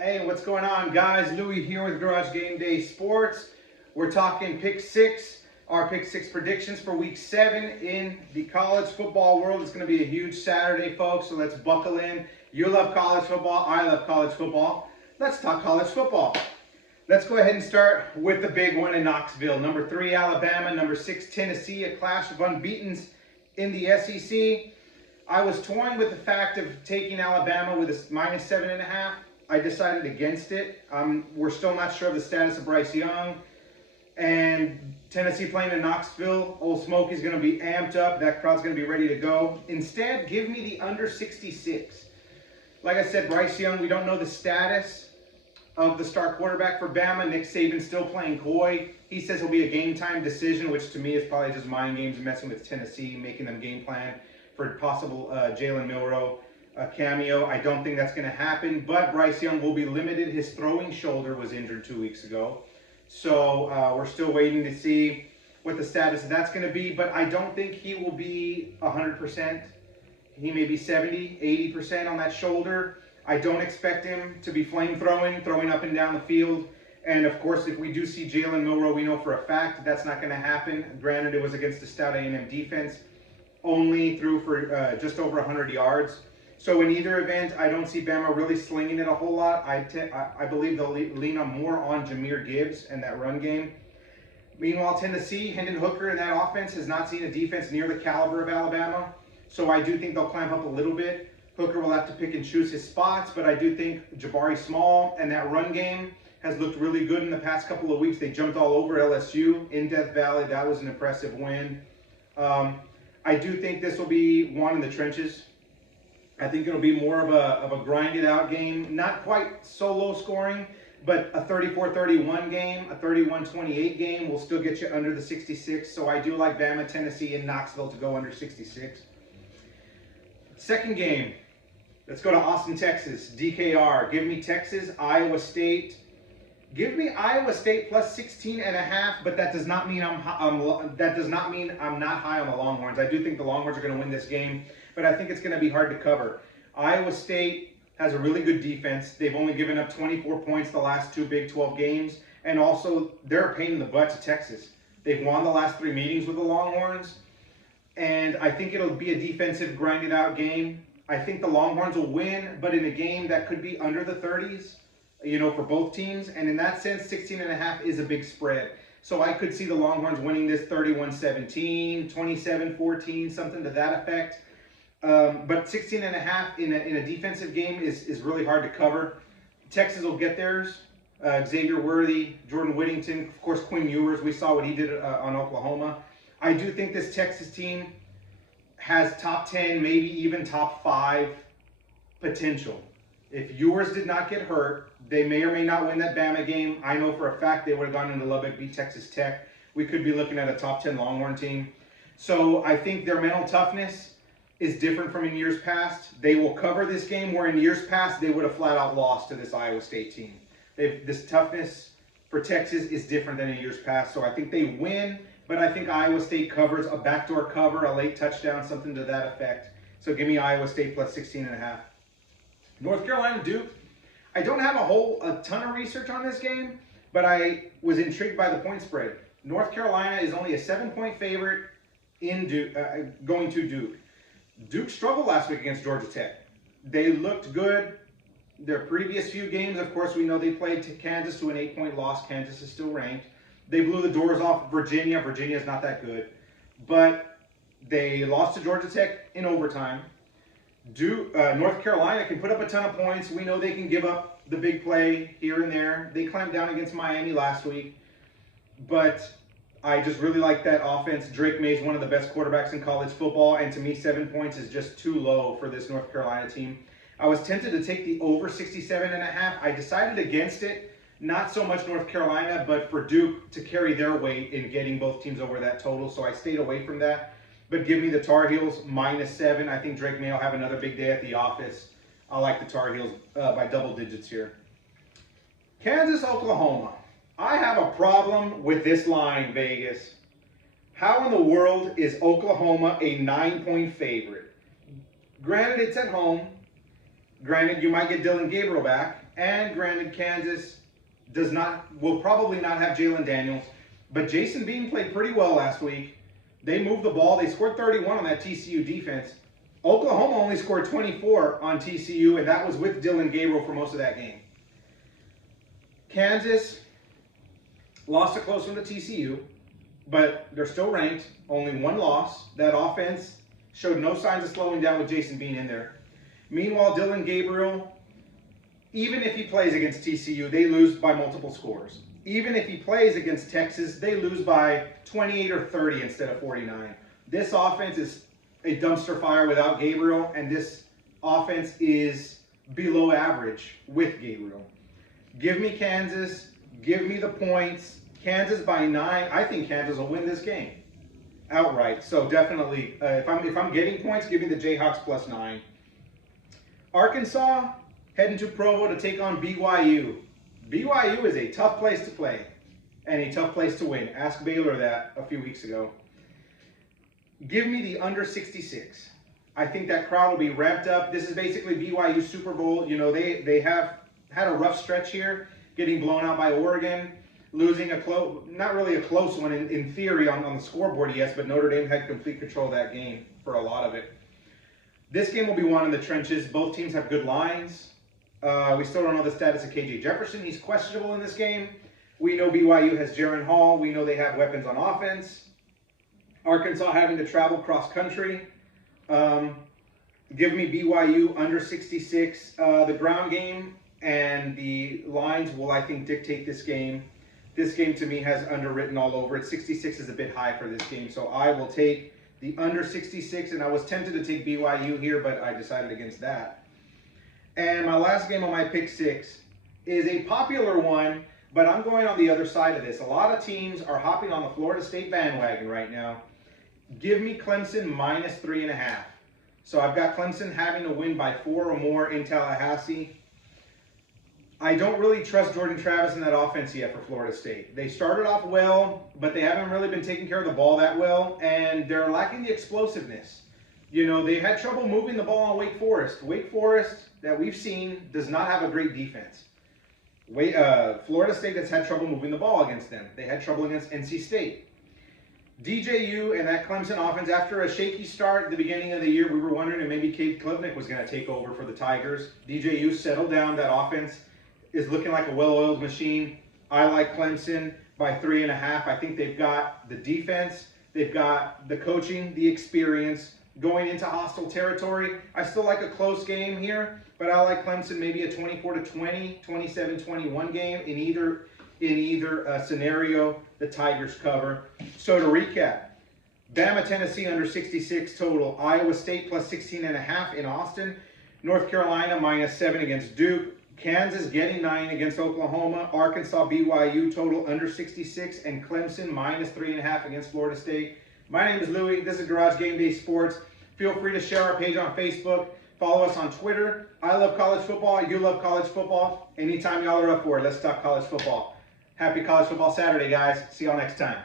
Hey, what's going on, guys? Louie here with Garage Game Day Sports. We're talking pick six, our pick six predictions for week 7 in the college football world. It's going to be a huge Saturday, folks, so let's buckle in. You love college football. I love college football. Let's talk college football. Let's go ahead and start with the big one in Knoxville. Number 3, Alabama. Number 6, Tennessee. A clash of unbeatens in the SEC. I was toying with the fact of taking Alabama with a minus 7.5. I decided against it. We're still not sure of the status of Bryce Young. And Tennessee playing in Knoxville, Old Smokey's going to be amped up. That crowd's going to be ready to go. Instead, give me the under 66. Like I said, Bryce Young, we don't know the status of the star quarterback for Bama. Nick Saban's still playing coy. He says it'll be a game-time decision, which to me is probably just mind games, messing with Tennessee, making them game plan for possible Jalen Milroe cameo. I don't think that's going to happen, but Bryce Young will be limited. His throwing shoulder was injured 2 weeks ago. So we're still waiting to see what the status of that's going to be, but I don't think he will be 100%. He may be 70, 80% on that shoulder. I don't expect him to be throwing up and down the field. And of course, if we do see Jalen Milroe, we know for a fact that's not going to happen. Granted, it was against the stout A&M defense. Only threw for just over 100 yards. So in either event, I don't see Bama really slinging it a whole lot. I believe they'll lean on more on Jahmyr Gibbs and that run game. Meanwhile, Tennessee, Hendon Hooker and that offense has not seen a defense near the caliber of Alabama. So I do think they'll climb up a little bit. Hooker will have to pick and choose his spots, but I do think Jabari Small and that run game has looked really good in the past couple of weeks. They jumped all over LSU in Death Valley. That was an impressive win. I do think this will be one in the trenches. I think it'll be more of a grinded out game. Not quite so low scoring, but a 34-31 game, a 31-28 game will still get you under the 66. So I do like Bama, Tennessee, and Knoxville to go under 66. Second game, let's go to Austin, Texas. DKR. Give me Texas, Iowa State. Give me Iowa State plus 16.5, but that does not mean I'm not high on the Longhorns. I do think the Longhorns are going to win this game, but I think it's going to be hard to cover. Iowa State has a really good defense. They've only given up 24 points the last 2 Big 12 games, and also they're a pain in the butt to Texas. They've won the last 3 meetings with the Longhorns, and I think it'll be a defensive, grinded out game. I think the Longhorns will win, but in a game that could be under the 30s. For both teams. And in that sense, 16.5 is a big spread. So I could see the Longhorns winning this 31-17, 27-14, something to that effect. But 16.5 in a defensive game is really hard to cover. Texas will get theirs. Xavier Worthy, Jordan Whittington, of course, Quinn Ewers. We saw what he did on Oklahoma. I do think this Texas team has top 10, maybe even top 5 potential. If Ewers did not get hurt, they may or may not win that Bama game. I know for a fact they would have gone into Lubbock, beat Texas Tech. We could be looking at a top 10 Longhorn team. So I think their mental toughness is different from in years past. They will cover this game where in years past they would have flat out lost to this Iowa State team. This toughness for Texas is different than in years past. So I think they win, but I think Iowa State covers a backdoor cover, a late touchdown, something to that effect. So give me Iowa State plus 16.5. North Carolina, Duke. I don't have a ton of research on this game, but I was intrigued by the point spread. North Carolina is only a 7-point favorite in Duke, going to Duke. Duke struggled last week against Georgia Tech. They looked good. Their previous few games, of course, we know they played to Kansas to an 8-point loss. Kansas is still ranked. They blew the doors off Virginia. Virginia is not that good. But they lost to Georgia Tech in overtime. North Carolina can put up a ton of points. We know they can give up the big play here and there. They clamped down against Miami last week. But I just really like that offense. Drake May is one of the best quarterbacks in college football. And to me, 7 points is just too low for this North Carolina team. I was tempted to take the over 67.5. I decided against it. Not so much North Carolina, but for Duke to carry their weight in getting both teams over that total. So I stayed away from that. But give me the Tar Heels minus 7. I think Drake May will have another big day at the office. I like the Tar Heels by double digits here. Kansas, Oklahoma. I have a problem with this line, Vegas. How in the world is Oklahoma a 9-point favorite? Granted, it's at home. Granted, you might get Dylan Gabriel back, and granted, Kansas will probably not have Jalen Daniels, but Jason Bean played pretty well last week. They moved the ball. They scored 31 on that TCU defense. Oklahoma only scored 24 on TCU, and that was with Dylan Gabriel for most of that game. Kansas lost a close one to TCU, but they're still ranked. Only one loss. That offense showed no signs of slowing down with Jason Bean in there. Meanwhile, Dylan Gabriel, even if he plays against TCU, they lose by multiple scores. Even if he plays against Texas, they lose by 28 or 30 instead of 49. This offense is a dumpster fire without Gabriel, and this offense is below average with Gabriel. Give me Kansas. Give me the points. Kansas by 9. I think Kansas will win this game outright. So definitely, if I'm getting points, give me the Jayhawks plus 9. Arkansas heading to Provo to take on BYU. BYU is a tough place to play and a tough place to win. Ask Baylor that a few weeks ago. Give me the under 66. I think that crowd will be ramped up. This is basically BYU Super Bowl. You know, they have had a rough stretch here, getting blown out by Oregon, losing not really a close one in theory on the scoreboard, yes, but Notre Dame had complete control of that game for a lot of it. This game will be won in the trenches. Both teams have good lines. We still don't know the status of KJ Jefferson. He's questionable in this game. We know BYU has Jaron Hall. We know they have weapons on offense. Arkansas having to travel cross country. Give me BYU under 66. The ground game and the lines will, I think, dictate this game. This game, to me, has underwritten all over it. 66 is a bit high for this game, so I will take the under 66, and I was tempted to take BYU here, but I decided against that. And my last game on my pick 6 is a popular one, but I'm going on the other side of this. A lot of teams are hopping on the Florida State bandwagon right now. Give me Clemson minus 3.5. So I've got Clemson having to win by 4 or more in Tallahassee. I don't really trust Jordan Travis in that offense yet for Florida State. They started off well, but they haven't really been taking care of the ball that well, and they're lacking the explosiveness. You know, they had trouble moving the ball on Wake Forest. Wake Forest, that we've seen, does not have a great defense. Florida State has had trouble moving the ball against them. They had trouble against NC State. DJU and that Clemson offense, after a shaky start at the beginning of the year, we were wondering if maybe Cade Klubnik was going to take over for the Tigers. DJU settled down. That offense is looking like a well-oiled machine. I like Clemson by 3.5. I think they've got the defense, they've got the coaching, the experience going into hostile territory. I still like a close game here, but I like Clemson maybe a 24-20, 27-21 game. In either scenario, the Tigers cover. So to recap, Bama, Tennessee under 66 total. Iowa State plus 16.5 in Austin. North Carolina minus 7 against Duke. Kansas getting 9 against Oklahoma. Arkansas, BYU total under 66. And Clemson minus 3.5 against Florida State. My name is Louie. This is Garage Game Day Sports. Feel free to share our page on Facebook. Follow us on Twitter. I love college football. You love college football. Anytime y'all are up for it, let's talk college football. Happy College Football Saturday, guys. See y'all next time.